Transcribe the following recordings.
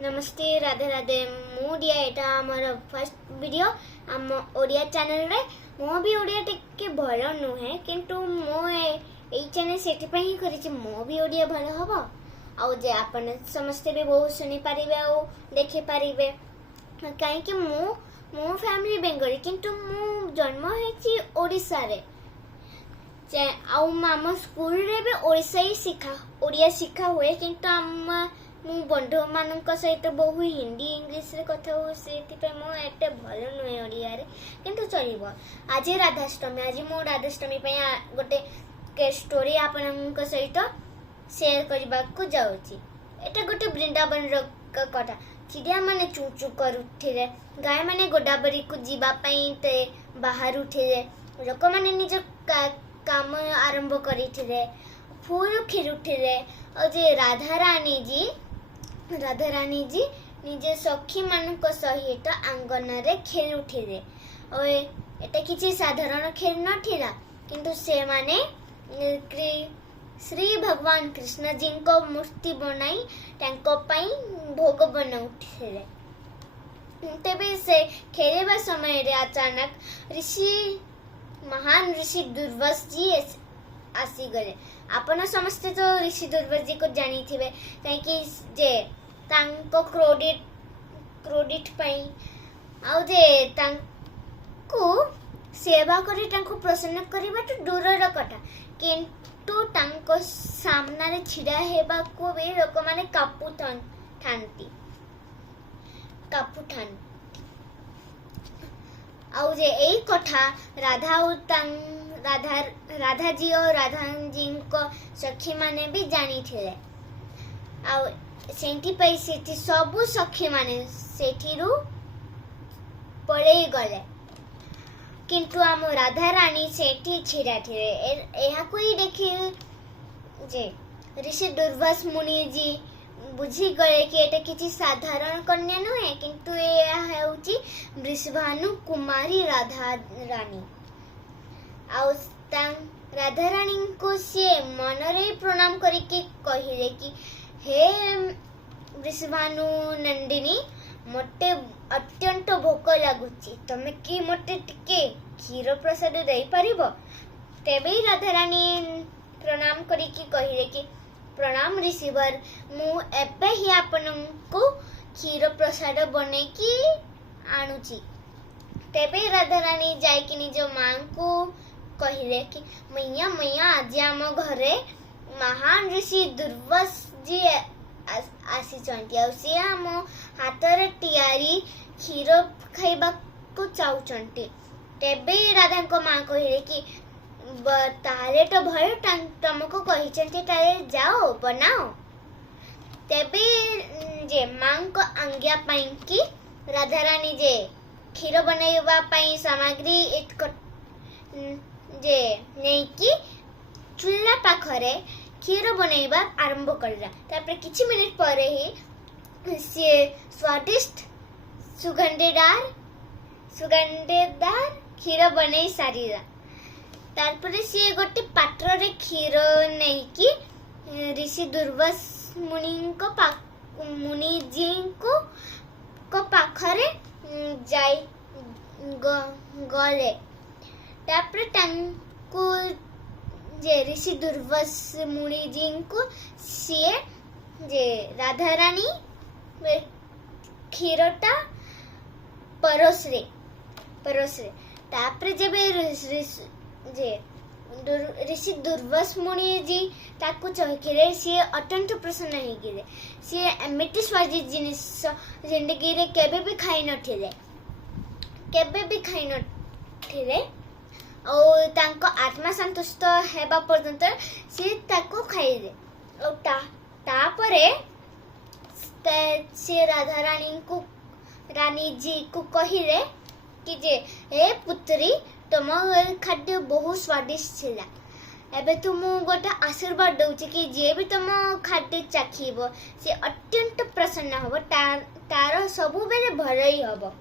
नमस्ते राधे राधे मुझे एटा आमर फर्स्ट वीडियो आम ओडिया चैनल रे मो भी ओडिया टिके भल नुहे किंतु मो ए चैनल सेठी पे ही करिछि मो भी ओडिया भल हबो आ जे आपन समस्त भी बहुत सुनी पारिबे आ देखि पारिबे काहे कि मो फैमिली बेंगली किंतु मो जन्म हेछि ओडिसा रे जे आउ मामा स्कूल रे भी ओडिया शिखा हुए किंतु आम मु बंधु मान सहित बहु हिंदी इंग्लिश रे कथा हो से मो एते भल नुहे ओडिया रे किंतु चलिबो। आज राधाष्टमी आज मो राधाष्टमी पे गोटे स्टोरी आपन सहित शेयर करबा को जाउची। एटा गोटे वृंदावन रो कथा। चिड़िया माने चू चू करुथिले, गाय माने गोडाबरी को जीवा पई ते बाहर उठिले, लोक माने निज काम आरंभ करिथिले, फूल खिरुथिले और जे राधा रानी जी निजे सखी मान सहित आंगन रे खेलुथिले और एटा किछि साधारण खेल नथिला किंतु से माने श्री भगवान कृष्ण जी को मूर्ति बनाई तांको पई भोग बनाउथिले। तेबे से खेलबा समय रे अचानक महान ऋषि दुर्वास जी आसी गले। आपण समस्त तो ऋषि दुर्वास जी को जानी थिबे काहे कि जे तांको क्रोडिट पई आ जे तांको सेवा करी तांको प्रसन्न करबा तो दूरर कथा किंतु तांको सामना रे छिड़ा हेबा को बे लोक माने कापु ठांती आउ जे एई कथा राधा जी और राधा जी को सखी माने भी जानी थिले आउ सेंटी पई सेठी सबु सखी माने सेठीरु पळेई गले किंतु आम राधा रानी सेठी छिड़ा थिले। एहा कोई देखि जे ऋषि दुर्वास मुनि जी बुझी गए कि एटा किछि साधारण कन्या नुहे किंतु एहा हेउची वृषभानु कुमारी राधा रानी आउ राधा रानी को से मनरे प्रणाम करके कहिले कि हे वृषभानु नंदिनी मते अत्यंत भोक लागुची तमे कि मते टिके क्षीर प्रसाद दे परिबो। तेबे राधा रानी प्रणाम करके कहिले कि प्रणाम ऋषिवर मु एबे ही आपनको क्षीर प्रसाद बने की आणुची। तेबे राधा रानी जाय कि निज मां को कहिले कि मैया आज आम घरे महान ऋषि दुर्वास जी आसी चंती आ से आम हातर टियारी क्षीर खाइबा को चाउचंती। तेबे राधा को मां कहिले कि तारे तो भय तुमको कही जाओ बनाओ। तेबे जे मां को आज्ञा पाई कि राधा रानी जे क्षीर बनैबा पाई सामग्री जे नहीं कि चूल्हा पाखरे क्षीर बनैबा आरंभ करला। तापर किछि मिनिट परे ही से स्वादिष्ट सुगंधेदार क्षीर बनै सारीला। तारपरे से गोटे पात्र रे क्षीर नहीं कि ऋषि दुर्वास मुनि जी को पाखरे जाई गले। तापरे तांको जे ऋषि दुर्वास मुनि जी को से जे राधा रानी क्षीरटा परोसरे तापरे जेबे जे ऋषि दुर्वास मुनि जी ताकू चखिले सी अत्यंत प्रसन्न हो गए। सी एमिटी स्वादिष्ट जिनिस जिंदगी रे केबे भी खाई नथिले और तांको आत्मा संतुष्ट हेबा पर्यंत सी ताको खाइले और तापरे से रानी जी को कहिले कि जे हे पुत्री तुम खाद्य बहुत स्वादिष्ट थिला एबे तुम गोटे आशीर्वाद दउछि कि जे भी तुम खाद्य चाखिबो से अत्यंत प्रसन्न हबो तार सबु बेले भरई हबो।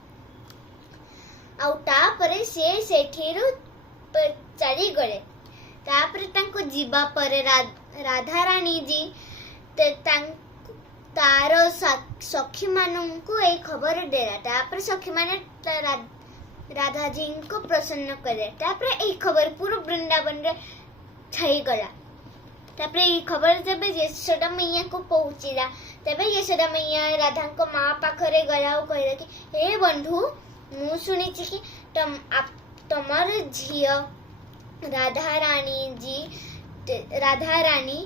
आउ तापरे से सेठीरु चली गले। तापरे तांको जीवा परे राधा रानी जी तार सखी मानू ए खबर देला तापर सखी माने राधा जी को प्रसन्न करे तापर ए खबर पूरा वृंदावन रे छई गला तापर ए खबर जब यशोदा मैया को पहुंचीला तबे यशोदा मैया राधा को माँ पाखरे गला और कहला कि हे बंधु मु सुनी कि तमर झियो राधा रानी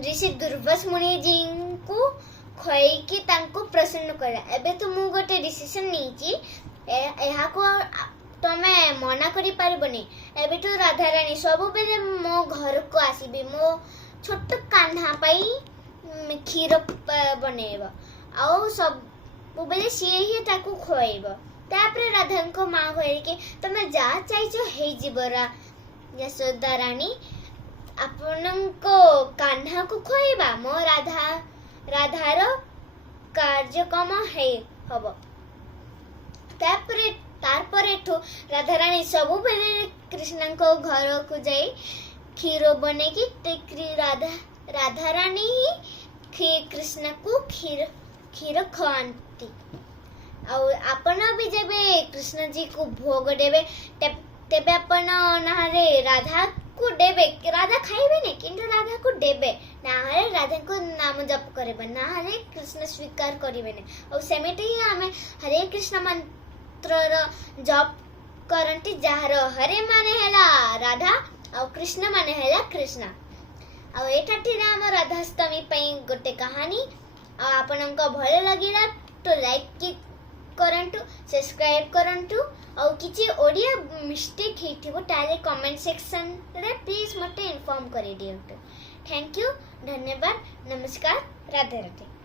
ऋषि दुर्वास मुनि जी को खैकी तांको प्रसन्न करा एबे तो मु गोटे डिसीजन नीची एहा को तमे मना करि पारबनी एबे तो राधा रानी सब बेले मो घर को आसीबे मो छोट कान्हा पाई खीर बनेबा आउ सब बेले सी ही ताको खोइबा तापर राधा को माँ कहे कि तमे जा चाहिए हे जीवरा यशोदा रानी आपनको कान्हा को खोइबा मो राधार कार्यक्रम है हब तारपर राधा रानी सब बेले कृष्ण को घर को जाई खीर बने की राधा रानी ही कृष्ण को खीर खवाती आपण भी जब कृष्ण जी को भोग देवे तेबे आपण नारे राधा को देवे राधा खाइबे ने किंतु राधा को देवे नारे राधा को नाम जप करबे नारे कृष्ण स्वीकार करिवे ने और सेमेटे ही हमें हरे कृष्ण मंत्र रो जप करंती जहार हरे माने हैला राधा और कृष्ण माने हैला कृष्ण और एठाठी नाम राधाष्टमी पई गोटे कहानी आपनको भल लागिला तो लाइक करंतु सब्सक्राइब करंतु और किछि ओडिया मिस्टेक हेथिबो ताले कमेंट सेक्शन रे प्लीज मते इन्फॉर्म करि दियंतु थैंक यू धन्यवाद नमस्कार राधे राधे।